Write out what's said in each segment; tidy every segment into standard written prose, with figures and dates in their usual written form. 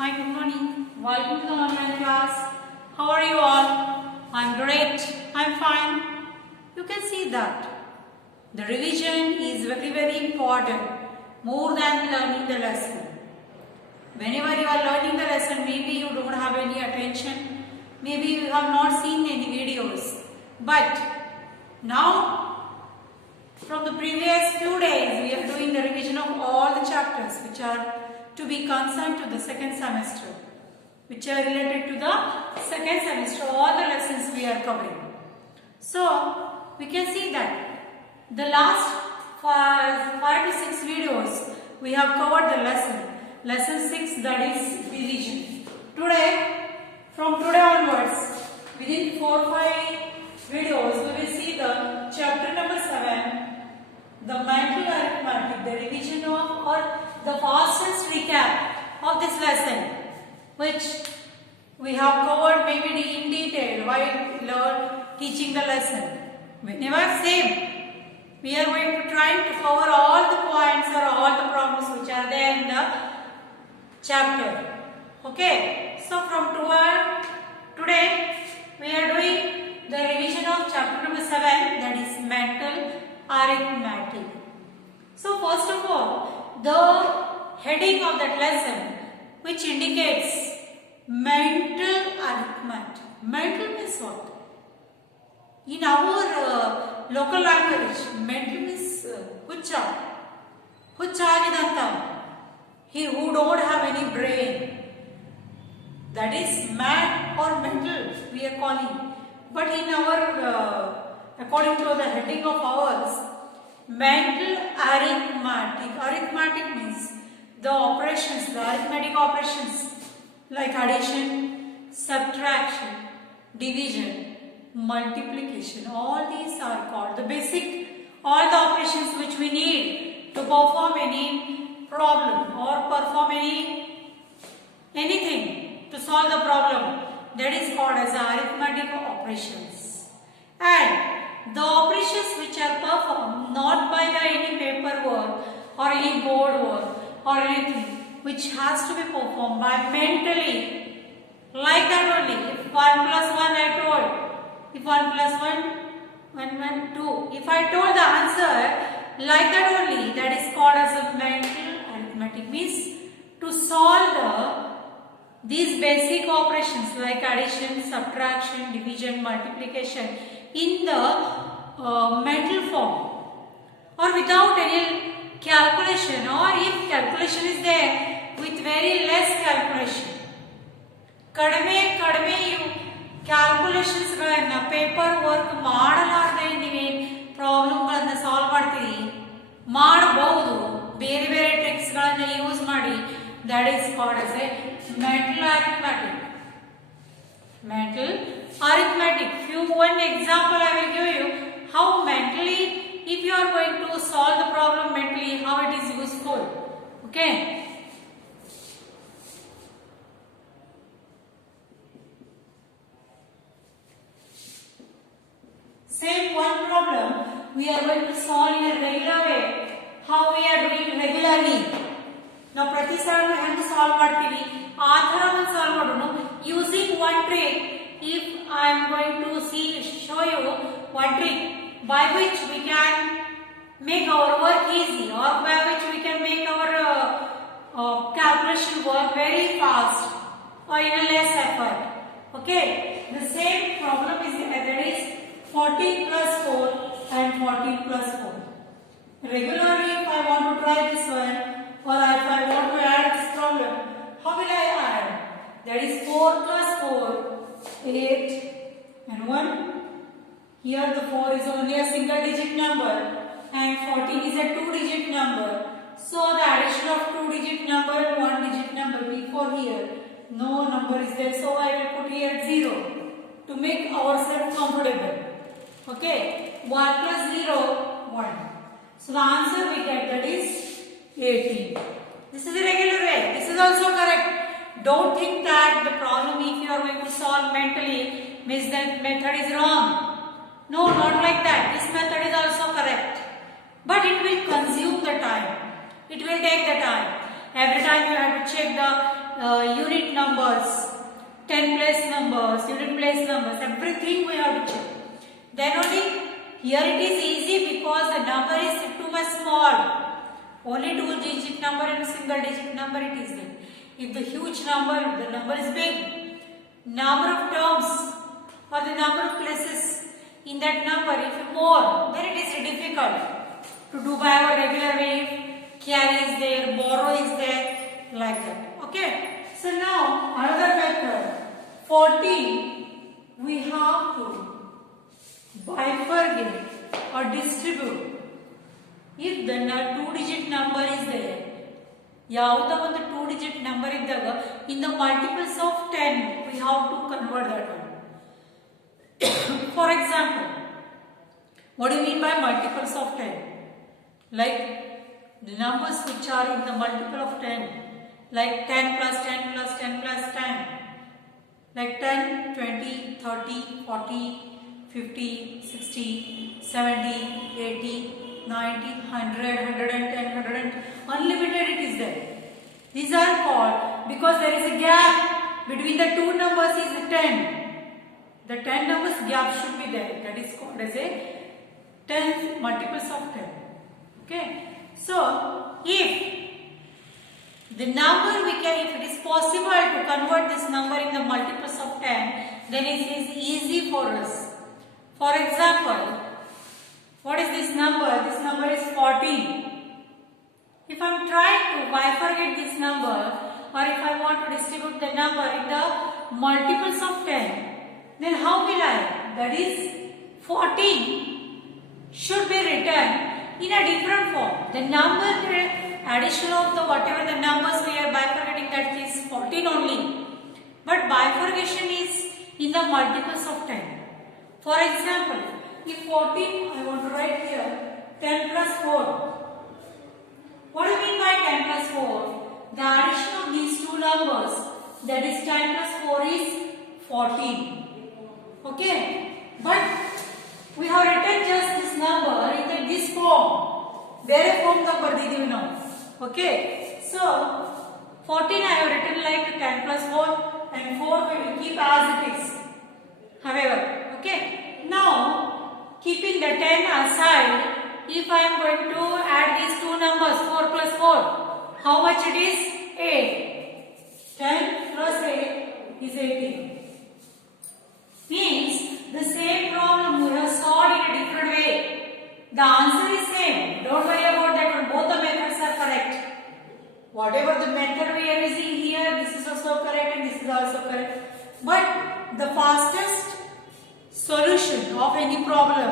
Hi, good morning. Welcome to the online class. How are you all? I'm great. I'm fine. You can see that the revision is very important, more than learning the lesson. Whenever you are learning the lesson, maybe you don't have any attention, maybe you have not seen any videos. But now, from the previous few days, we are doing the revision of all the chapters which are to be concerned to the second semester, which are related to the second semester, all the lessons we are covering. So, we can see that the last 5 to 6 videos, we have covered the lesson 6, that is division. Today, from today onwards, within 4 or 5 videos, we will see the chapter number 7, the mental arithmetic, the revision of or the fastest recap of this lesson, which we have covered maybe in detail while teaching the lesson. Whenever same, we are going to try to cover all the points or all the problems which are there in the chapter. Okay, so from today we are doing the revision of chapter number 7, that is mental arithmetic. So first of all, the heading of that lesson, which indicates mental arithmetic. Mental means what? In our local language, mental means hucha. Hucha agidanta. He who don't have any brain. That is mad or mental, we are calling. But in our, according to the heading of ours, mental arithmetic. Arithmetic means the operations, the arithmetic operations like addition, subtraction, division, multiplication. All these are called the basic, all the operations which we need to perform any problem or perform anything to solve the problem. That is called as arithmetic operations. And the operations which are performed not by any paperwork or any board work or anything, which has to be performed by mentally, like that only. If 1 plus 1 I told, if 1 plus 1, 2. If I told the answer like that only, that is called as a mental arithmetic. Means to solve these basic operations like addition, subtraction, division, multiplication in the mental form or without any calculation, or if calculation is there, with very less calculation. ಕಡಿಮೆ calculations ಗಳನ್ನ paper work ಮಾಡಲಾರದೆ ನೀವೇ problem ಗಳನ್ನ solve ಮಾಡ್ತೀರಿ, ಮಾಡಬಹುದು ಬೇರೆ tricks ಗಳನ್ನ use ಮಾಡಿ. That is called as a mental arithmetic. Mental arithmetic. One example I will give you how mentally, if you are going to solve the problem mentally, how it is useful. Okay. Same one problem we are going to solve in a regular way. How we are doing regularly. Now ಪ್ರತಿ ಸಲ ಹೆಂಗೆ solve ಮಾಡ್ತೀವಿ ಆ ಥರ ಒಂದು solve ಮಾಡೋಣ using one trick. If I am going to show you one trick by which we can make our work easy, or by which we can make our calculation work very fast or in a less effort. Okay, the same problem is that is 14 plus 4 and 14 plus 4. Regularly, if I want to try this one, or if I want to add this problem, how will I add? That is 4 plus 4, 8 and 1. Here the 4 is only a single digit number and 14 is a 2-digit number. So the addition of 2-digit number and 1-digit number before here, no number is there, so I will put here 0 to make ourselves comfortable. Okay, 1 plus 0, 1. So the answer we get, that is 18. This is a regular way. This is also correct. Don't think that the problem, if you are going to solve mentally, means that method is wrong. No, not like that. This method is also correct. But it will consume the time. It will take the time. Every time you have to check the unit numbers, 10 place numbers, unit place numbers, everything we have to check. Then only here it is easy because the number is too much small. Only 2-digit number and single digit number it is there. If the huge number, the number is big. Number of terms or the number of places in that number, if more, then it is difficult to do by our regular way. Carry is there, borrow is there, like that. Okay. So now another method. 14 we have to bifurcate or distribute. If the 2-digit number is there, ಯಾವುದೋ ಒಂದು 2-digit number ಇದ್ದಾಗ in the multiples of 10 we have to convert that one. For example, what do you mean by multiples of 10? Like the numbers which are in the multiple of 10, like 10 plus 10 plus 10 plus 10, like 10, 20, 30, 40, 50, 60, 70, 80, 90, 100, 110, 100, unlimited it is there. These are called, because there is a gap between the two numbers is 10. The 10 numbers gap should be there. That is called as a 10 multiples of 10. Okay. So, if the number if it is possible to convert this number in the multiples of 10, then it is easy for us. For example, what is this number? This number is 14. If I am trying to bifurcate this number, or if I want to distribute the number in the multiples of 10, then how will I? That is 14 should be written in a different form. The number addition of the whatever the numbers we are bifurcating, that is 14 only. But bifurcation is in the multiples of 10. For example, if 14 I want to write here 10 plus 4. What do you mean by 10 plus 4? The addition of these two numbers, that is 10 plus 4 is 14. Okay, but we have written just this number in this form. Bare form the ಬರ್ದಿದ್ದೀವಿ ನಾವು. Okay, so 14 I have written like 10 plus 4 and 4 we will keep as it is. However, okay, now keeping the 10 aside, if I am going to add these two numbers 4 plus 4, how much it is? 8. 10 plus 8 is 18. Means the same problem we have solved in a different way. The answer is same. Don't worry about that one. Both the methods are correct. Whatever the method we are using here, this is also correct and this is also correct. But the fastest solution of any problem,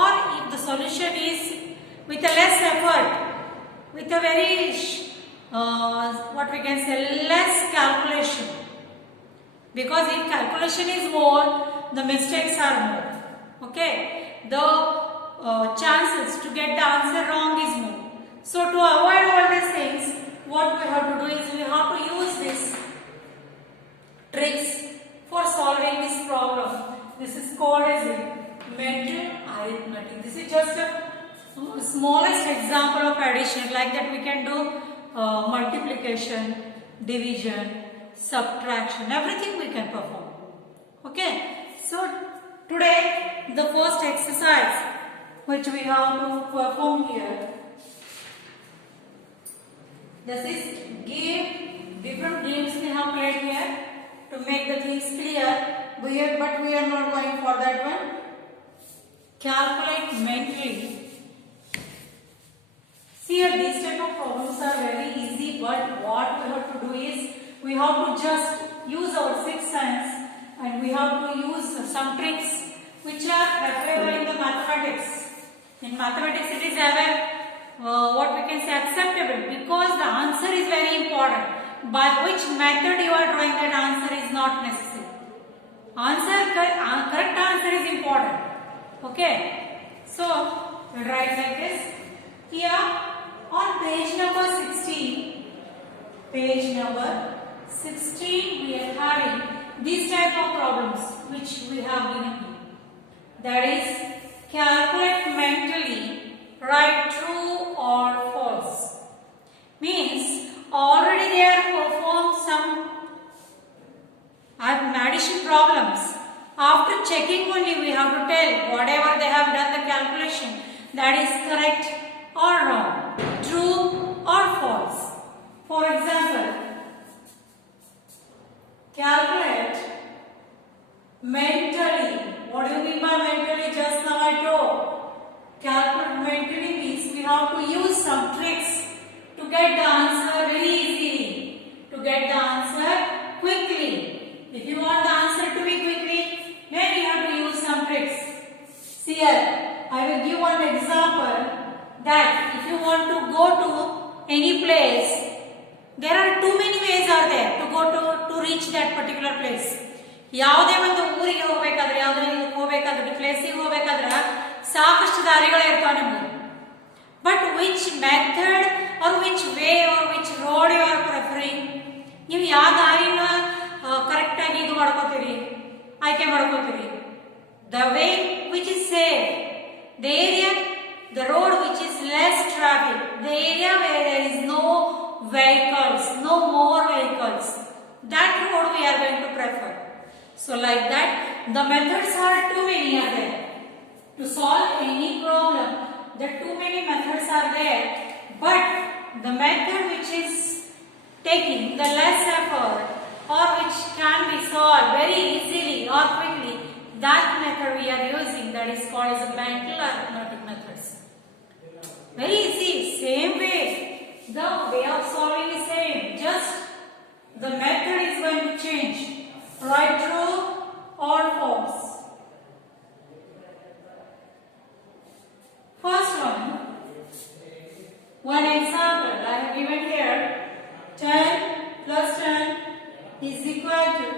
or if the solution is with a less effort, with a very what we can say, less calculation. Because if calculation is more, the mistakes are more. Okay, the chances to get the answer wrong is more. So to avoid all these things, what we have to do is we have to use these tricks for solving this problem. This is called as a mental arithmetic. This is just a smallest example of addition. Like that we can do multiplication, division, subtraction, everything we can perform. Okay, so today the first exercise which we have to perform here, this is give different games we have played here to make the things clear. But we are not going for that one. Calculate mentally. See here, these type of problems are very easy, but what we have to do is we have to just use our sixth sense and we have to use some tricks which are preferable in the mathematics. In mathematics it is what we can say acceptable, because the answer is very important. By which method you are drawing that answer is not necessary. Correct answer is important. Okay, so we'll write like this. Here on page number 16, we are having these type of problems which we have given here. That is, calculate mentally, write true or false. Means already they have performed some problems. After checking only we have to tell whatever they have done the calculation, that is correct or wrong, true or false. For example, calculate mentally. What do you mean by mentally? Just now I told. Calculate mentally means we have to use some tricks to get the answer very easily, to get the answer quickly. If you want the answer to be quickly, then you have to use some tricks. See here, I will give one example that if you want to go to any place, there are too many ways are there to go to reach that particular place. ಯಾವುದೇ ಒಂದು ಊರಿಗೆ ಹೋಗಬೇಕಾದ್ರೆ ಯಾವುದೇ ಹೋಗಬೇಕಾದ್ರೆ ಪ್ಲೇಸಿಗೆ ಹೋಗಬೇಕಾದ್ರೆ ಸಾಕಷ್ಟು ದಾರಿಗಳು ಇರ್ತಾವೆ ನಿಮಗೆ. But which method or which way or which road you are preferring, ನೀವು ಯಾವ ದಾರಿನ ಕರೆಕ್ಟ್ ಆಗಿ ಇದು ಮಾಡ್ಕೋತೀರಿ, ಆಯ್ಕೆ ಮಾಡ್ಕೋತೀರಿ. The way which is safe, the area, the road which is less traffic, the area where there is no vehicles, no more vehicles, that road we are going to prefer. So like that, the methods are too many are there to solve any problem. The too many methods are there, but the method which is taking the less effort or which can be solved very easily or quickly, that method we are using, that is called as a mental arithmetic methods. Very easy, same way. The way of solving is same, just the method is going to change. Right, true or false? First one example I have given here. 10 plus 10 is equal to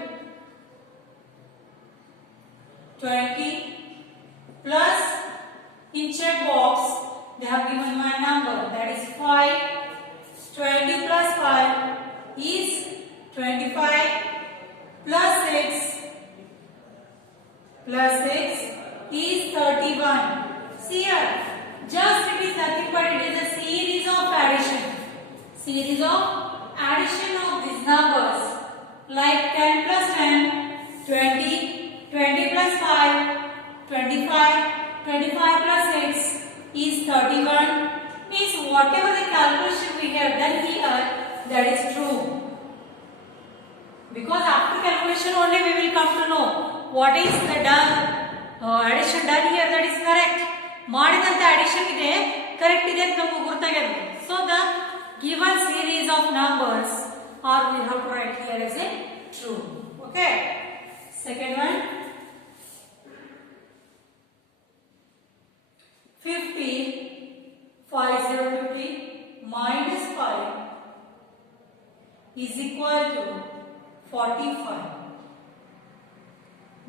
20 plus, in check box they have given one number, that is 5. 20 plus 5 is 25 plus 6 is 31. See here, just it is nothing but it is a series of addition. Series of addition of these numbers, like 10 plus 10, 20, 20 plus 5, 25, 25 plus 6 is 31. Means whatever the calculation we have done here, that is true. Because after calculation only we will come to know what is the addition done here, that is correct. ಮಾಡಿದಂತ addition ಇದೆ correct ಇದೆ ಅಂತ ನಮಗೆ ಗೊತ್ತಾಗಿದೆ. So the given series of numbers or we have to write here as a true. Okay. Second one, 50 50 minus 5 is equal to 45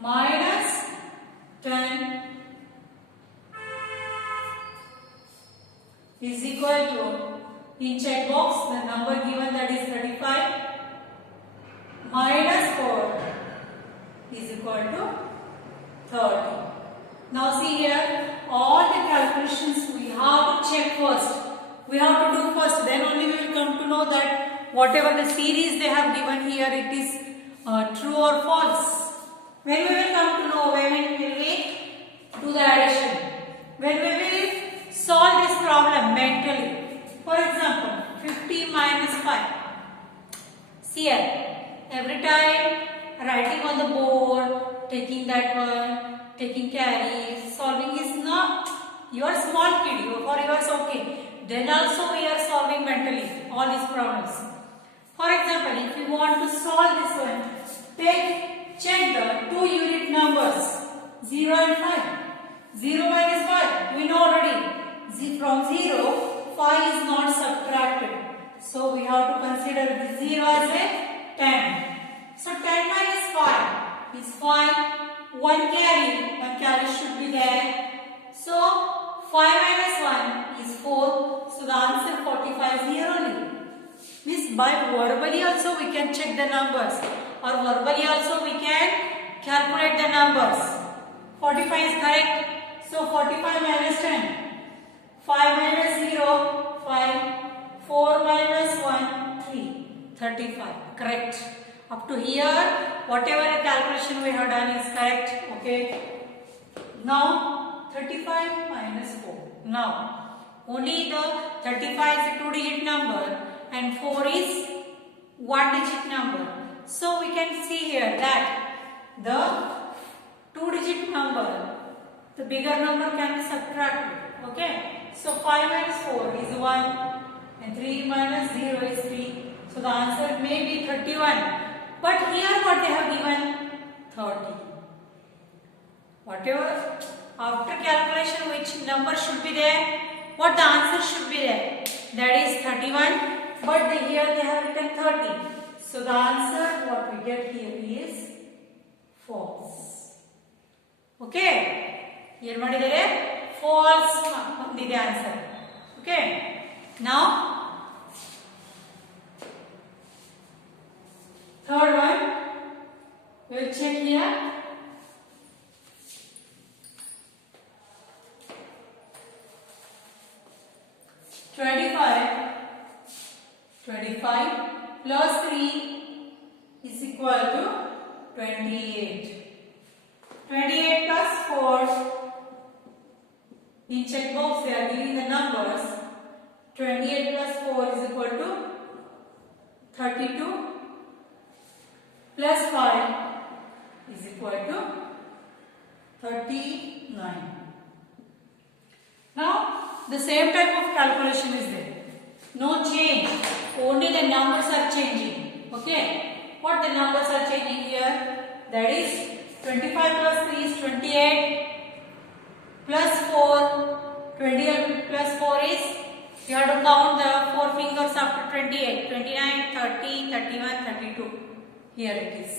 minus 10 is equal to, in check box the number given, that is 35, minus 4 is equal to 30. Now see here, all the calculations we have to check first. We have to do first, then only we will come to know that whatever the series they have given here, it is true or false. When we will come to know, when will we do the addition? When we will solve this problem mentally. For example, 50 minus 5. See here, every time writing on the board, taking that one, taking carries, solving is not, you are small kid, for yours okay. Then also we are solving mentally all these problems. For example, if you want to solve this one, check the two unit numbers 0 and 5. 0 minus 5, we know already. From 0, 5 is not subtracted. So we have to consider the 0 as a 10. So 10 minus 5 is 5. One carry should be there. So 5 minus 1 is 4. So the answer 45 is here only. Means by verbally also we can check the numbers, or verbally also we can calculate the numbers. 45 is correct. So 45 minus 10. 5 minus 0, 5. 4 minus 1, 3. 35. Correct. Up to here, whatever calculation we have done is correct. Okay. Now 35 minus 4. Now only the 35 is a 2-digit number and 4 is 1-digit number. So we can see here that the 2-digit number, the bigger number can be subtracted. Okay. So 5 minus 4 is 1 and 3 minus 0 is 3. So the answer may be 31. But here what they have given? 30. Whatever, after calculation which number should be there? What the answer should be there? That is 31. But here they have written 30. So the answer what we get here is false. Okay? Here madidare false the answer. Okay? Now third one, we will check here. Twenty-five plus 3 is equal to 28. 28 plus 4. In check box they are giving the numbers. 28 plus 4 is equal to 32 plus 5 is equal to 39. Now the same type of calculation is there. No change. Only the numbers are changing. Okay. What the numbers are changing here? That is 25 plus 3 is 28 plus 4. 28 plus 4 is, you have to count the 4 fingers after 28. 29, 30, 31, 32. Here it is.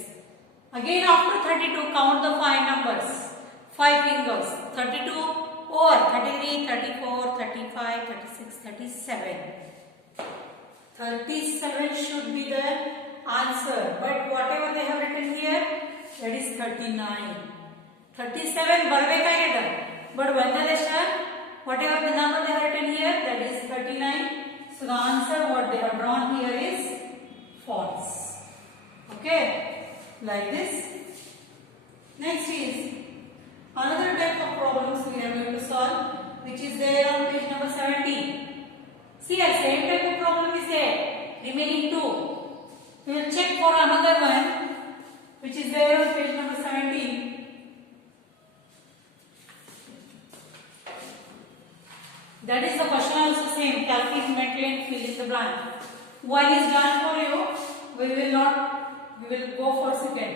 Again after 32 count the 5 numbers. 5 fingers. 32 or 33, 34, 35, 36, 37. 37 should be the answer, but whatever they have written here, that is 39. 37 barಬೇಕಾಗಿದೆ, but whatever the number they have written here, that is 39. So the answer what they have drawn here is false. Okay, like this. Next is another type of problems we are going to solve, which is there on page number 17. See, a same type of problem is there, remaining 2. We will check for another one, which is there on page number 17. That is the question also same, calculate mentally and fill in the blank. One is done for you, we will go for second.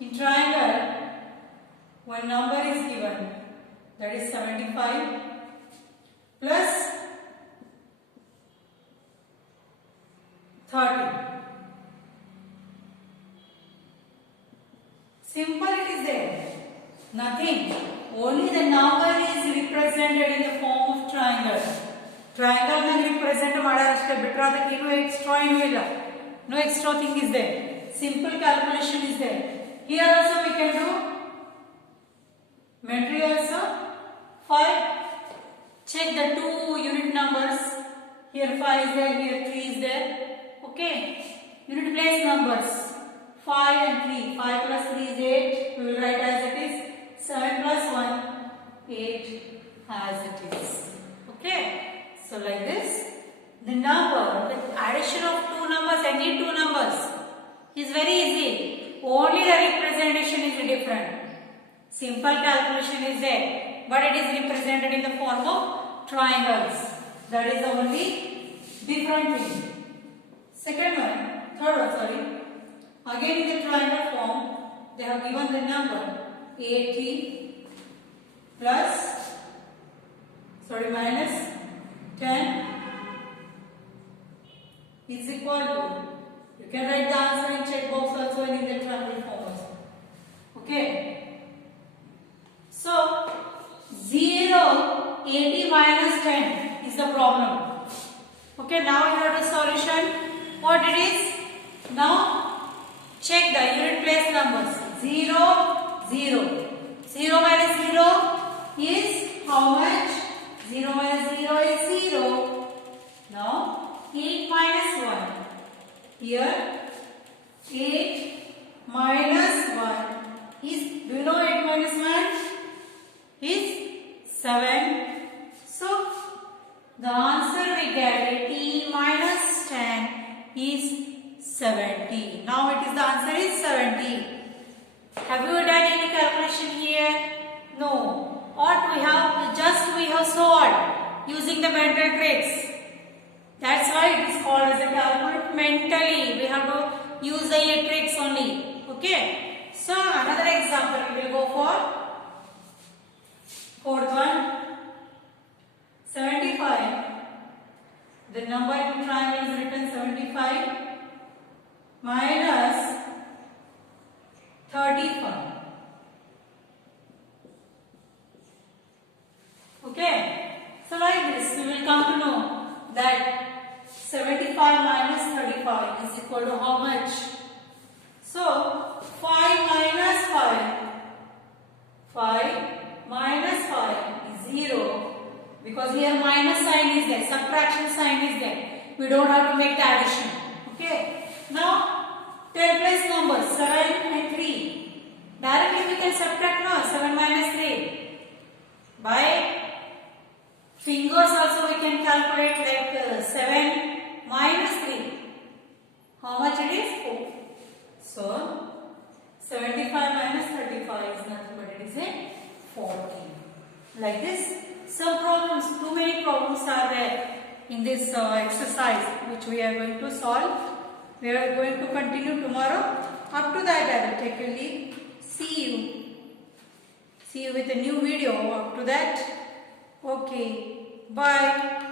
In triangle, one number is given, that is 75 plus 30. Simple it is there. Nothing. Only the number is represented in the form of triangle. Triangle may represent madaraste bitra the no extra no extra thing is there. Simple calculation is there. Here also we can do mentally also 5. Check the 2 unit numbers. Here 5 is there, here 3 is there. Okay. Unit place numbers 5 and 3. 5 plus 3 is 8. We will write as it is. 7 plus 1, 8 as it is. Okay. So like this, the number, the addition of 2 numbers, any 2 numbers is very easy. Only the representation is different. Simple calculation is there, but it is represented in the form of triangles. That is the only different thing. Third one, sorry. Again in the triangle form, they have given the number 80 minus 10 is equal to, you can write the answer in check box also and in the triangle form also. Okay. So 0, 80 minus 10 is the problem. Okay, now you have the solution. What it is? Now check the unit place numbers. 0, 0. 0 minus 0 is how much? 0 minus 0 is 0. Now 8 minus 1. Here 8 minus 1 is, do you know 8 minus 1 is 7. So the answer we get 80 minus 10 is 70. Now it is the answer is 70. Have you done any calculation here? No. What we have solved using the mental tricks. That's why it is called as a calculate mentally. We have to use the tricks only. Okay. So another example we will go for. Fourth one. 75. The number in triangle is written 75 minus 35. Okay. So like this, we will come to know that 75 minus 35 is equal to how much? So 5 minus 5. 5 minus 5 is 0. Because here minus sign is there, subtraction sign is there. We don't have to make the addition. Okay. Now 10 place numbers 7 and 3. Directly we can subtract now 7 minus 3. By fingers also we can calculate like 7 minus 3. How much it is? 4. So 75 minus 35 is nothing but it is a 40. Like this. Some problems, too many problems are there in this exercise which we are going to solve. We are going to continue tomorrow. Up to that I will take a leave. See you with a new video. Up to that. Okay. Bye.